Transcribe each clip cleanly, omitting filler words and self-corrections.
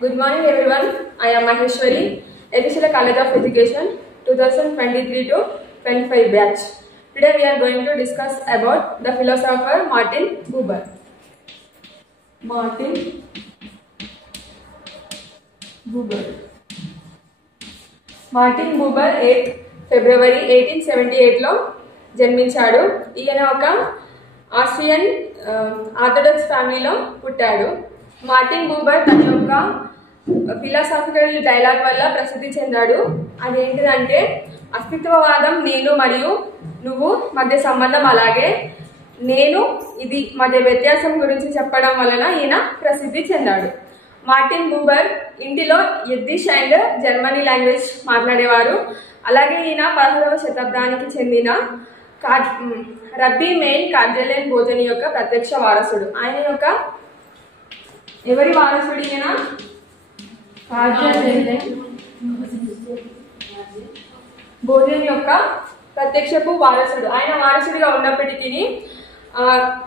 Good morning everyone. I am Maheshwari, Edishila College of Education 2023 to 25 batch. Today we are going to discuss about the philosopher Martin Buber. Martin Buber 8 February 1878 లో జన్మించాడు. ఈయన ఒక Austrian orthodox ఫ్యామిలీలో పుట్టాడు. Martin బూబర్ తన యొక్క philosophical dialogue వల్ల ప్రసిద్ధి చెందాడు. అదేంటిదంటే అస్తిత్వవాదం నేను మరియు నువ్వు మధ్య సంబంధం, అలాగే నేను ఇది మధ్య వ్యత్యాసం గురించి చెప్పడం వలన ఈయన ప్రసిద్ధి చెందాడు. మార్టిన్ బూబర్ ఇంటిలో యెద్దిష్ అండ్ జర్మనీ లాంగ్వేజ్ మాట్లాడేవారు. అలాగే ఈయన 16వ శతాబ్దానికి చెందిన రబ్బీ మెయిన్ కార్డెలెన్ భోజని యొక్క ప్రత్యక్ష వారసుడు. ఆయన యొక్క ఎవరి వారసుడు ఈయన? భోజన్ యొక్క ప్రత్యక్షపు వారసుడు. ఆయన వారసుడిగా ఉన్నప్పటికీ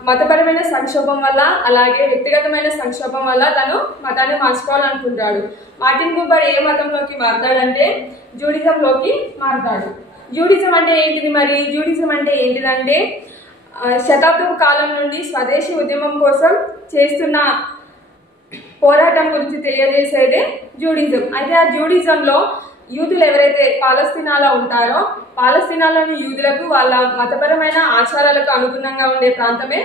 మతపరమైన సంక్షోభం వల్ల అలాగే వ్యక్తిగతమైన సంక్షోభం వల్ల తను మతాన్ని మార్చుకోవాలనుకుంటాడు. మార్టిన్ బూబర్ ఏ మతంలోకి మారతాడంటే జూడిజంలోకి మారతాడు. జూడిజం అంటే ఏంటిది? మరి జూడిజం అంటే ఏంటిదంటే శతాబ్దపు కాలం నుండి స్వదేశీ ఉద్యమం కోసం చేస్తున్న పోరాటం గురించి తెలియజేసేదే జూడిజం. అయితే ఆ జూడిజంలో యూదులు ఎవరైతే పాలస్తీనాలో ఉంటారో పాలస్తీనాలోని యూదులకు వాళ్ళ మతపరమైన ఆచారాలకు అనుగుణంగా ఉండే ప్రాంతమే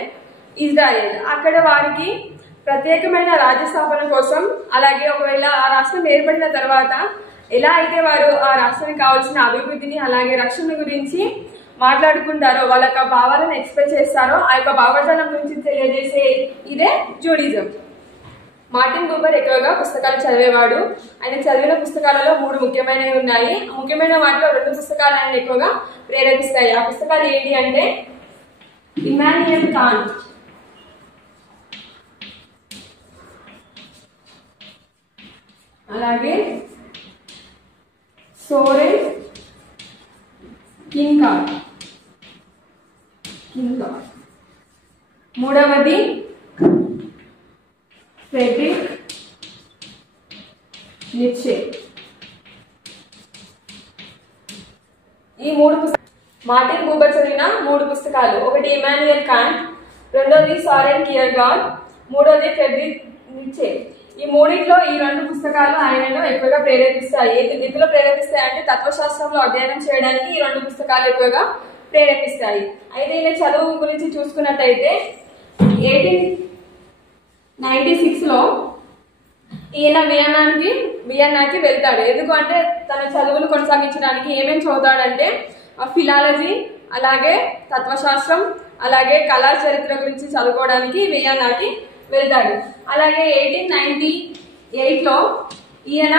ఇజ్రాయెల్. అక్కడ వారికి ప్రత్యేకమైన రాజ్య స్థాపన కోసం, అలాగే ఒకవేళ ఆ రాష్ట్రం ఏర్పడిన తర్వాత ఎలా అయితే వారు ఆ రాష్ట్రానికి కావాల్సిన అభివృద్ధిని అలాగే రక్షణ గురించి మాట్లాడుకుంటారో, వాళ్ళ యొక్క భావాలను ఎక్స్ప్రెస్ చేస్తారో, ఆ యొక్క భావజాలం గురించి తెలియజేసే ఇదే జూడిజం. మార్టిన్ బూబర్ ఎక్కువగా పుస్తకాలు చదివేవాడు. ఆయన చదివిన పుస్తకాలలో 3 ముఖ్యమైనవి ఉన్నాయి. ముఖ్యమైన వాటిలో 2 పుస్తకాలు ఆయన ఎక్కువగా ప్రేరేపిస్తాయి. ఆ పుస్తకాలు ఏంటి అంటే ఇమాన్యుయల్ కాంట్, అలాగే సోరెన్ కిన్కార్డ్. మూడవది ఫ్రెడ్రిక్ నిట్షే. ఈ 3 మార్టిన్ బూబర్ చదివిన 3 పుస్తకాలు. ఒకటి ఇమాన్యుయల్ కాంట్, రెండోది సారెన్ కియర్గార్డ్, మూడోది ఫ్రెడ్రిక్ నిట్షే. ఈ మూడిట్లో ఈ 2 పుస్తకాలు ఆయనను ఎక్కువగా ప్రేరేపిస్తాయి. ఎందులో ప్రేరేపిస్తాయి అంటే తత్వశాస్త్రంలో అధ్యయనం చేయడానికి ఈ 2 పుస్తకాలు ఎక్కువగా ప్రేరేపిస్తాయి. అయితే ఈయన చదువు గురించి చూసుకున్నట్టయితే 1896లో ఈయన వియన్నాకి వెళ్తాడు. ఎందుకంటే తన చదువులు కొనసాగించడానికి ఏమేమి చదువుతాడంటే ఫిలాలజీ, అలాగే తత్వశాస్త్రం, అలాగే కళా చరిత్ర గురించి చదువుకోవడానికి వియన్నాకి వెళ్తాడు. అలాగే 1898లో ఈయన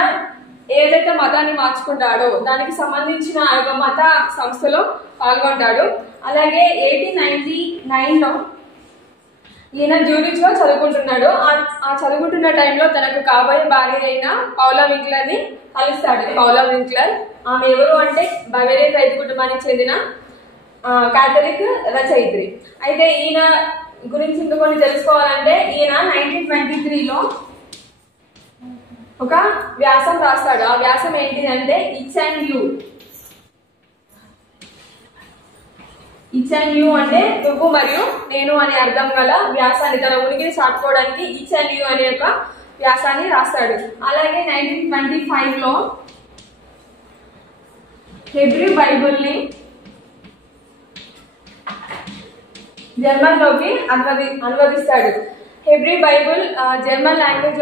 ఏదైతే మతాన్ని మార్చుకుంటాడో దానికి సంబంధించిన మత సంస్థలో పాల్గొంటాడు. అలాగే 1899లో ఈయన జ్యూరిచ్ లో చదువుకుంటున్నాడు. ఆ చదువుకుంటున్న టైంలో తనకు కాబోయే భార్య అయిన పౌలా వింక్లర్ ని కలుస్తాడు. పౌలా వింక్లర్ ఆమె ఎవరు అంటే బవేరియన్ రైతు కుటుంబానికి చెందిన కాథలిక్ రచయిత్రి. అయితే ఈయన గురించి ఇంకా కొన్ని తెలుసుకోవాలంటే ఈయన 1923లో ఒక వ్యాసం రాస్తాడు. ఆ వ్యాసం ఏంటిదంటే ఇచ్ అండ్ యూ అంటే నువ్వు మరియు నేను అనే అర్థం గల వ్యాసాన్ని, తన ఉనికిని చాటుకోవడానికి ఇచ్ అండ్ యూ అనే ఒక వ్యాసాన్ని రాస్తాడు. అలాగే 1925లో హెబ్రీ బైబుల్ని జర్మన్ లోకి అనువదిస్తాడు. హెబ్రీ బైబుల్ జర్మన్ లాంగ్వేజ్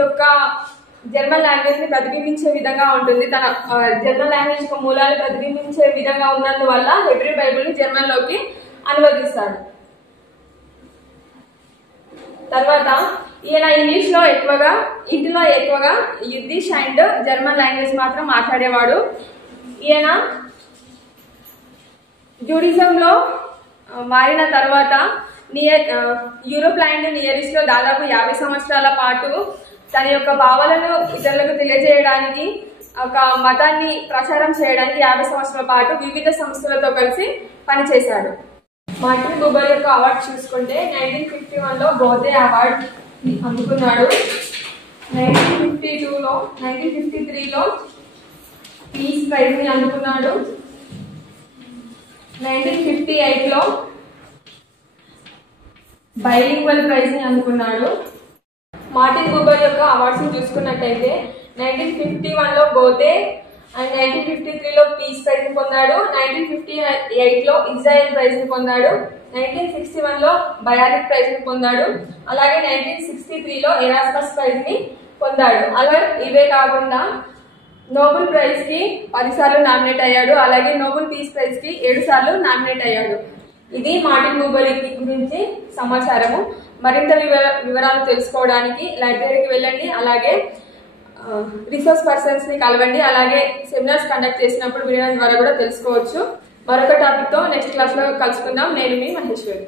ని ప్రతిబింబించే విధంగా ఉంటుంది. తన జర్మన్ లాంగ్వేజ్ యొక్క మూలాలు ప్రతిబింబించే విధంగా ఉన్నందువల్ల హెబ్రీ బైబుల్ ని జర్మన్ లోకి అనువదిస్తాడు. తర్వాత ఈయన ఇంటిలో ఎక్కువగా యెద్దిష్ అండ్ జర్మన్ లాంగ్వేజ్ మాత్రం మాట్లాడేవాడు. ఈయన జూడిజంలో మారిన తర్వాత యూరోప్ అండ్ నియర్ ఈస్ట్ లో దాదాపు 50 సంవత్సరాల పాటు తన యొక్క భావాలను ఇతరులకు తెలియజేయడానికి, ఒక మతాన్ని ప్రచారం చేయడానికి 50 సంవత్సరాల పాటు వివిధ సంస్థలతో కలిసి పనిచేశాడు. మార్టిన్ బూబర్ యొక్క అవార్డు చూసుకుంటే 1951లో బోధే అవార్డు అందుకున్నాడు. 1953లో పీస్ ప్రైజ్ ని అందుకున్నాడు. 1958లో బైలింగ్వల్ ప్రైజ్ ని అందుకున్నాడు. మార్టిన్ బూబర్ యొక్క అవార్డ్స్ చూసుకున్నట్టయితే 1951లో గోతే అండ్ 1953లో పీస్ ప్రైజ్ ని పొందాడు. 1958లో ఇజ్రాయెల్ ప్రైజ్ ని పొందాడు. 1961లో బయాలిక్ ప్రైజ్ ని పొందాడు. అలాగే 1963లో ఎరాస్మస్ ప్రైజ్ ని పొందాడు. అలాగే ఇవే కాకుండా నోబెల్ ప్రైజ్ కి 10 సార్లు నామినేట్ అయ్యాడు. అలాగే నోబెల్ పీస్ ప్రైజ్ కి 7 సార్లు నామినేట్ అయ్యాడు. ఇది మార్టిన్ బూబర్ గురించి సమాచారము. మరింత వివరాలు తెలుసుకోవడానికి లైబ్రరీకి వెళ్ళండి. అలాగే రిసోర్స్ పర్సన్స్ ని కలవండి. అలాగే సెమినార్స్ కండక్ట్ చేసినప్పుడు వినడం ద్వారా కూడా తెలుసుకోవచ్చు. మరొక టాపిక్ తో నెక్స్ట్ క్లాస్ లో కలుసుకుందాం. నేను మీ మహేశ్వరి.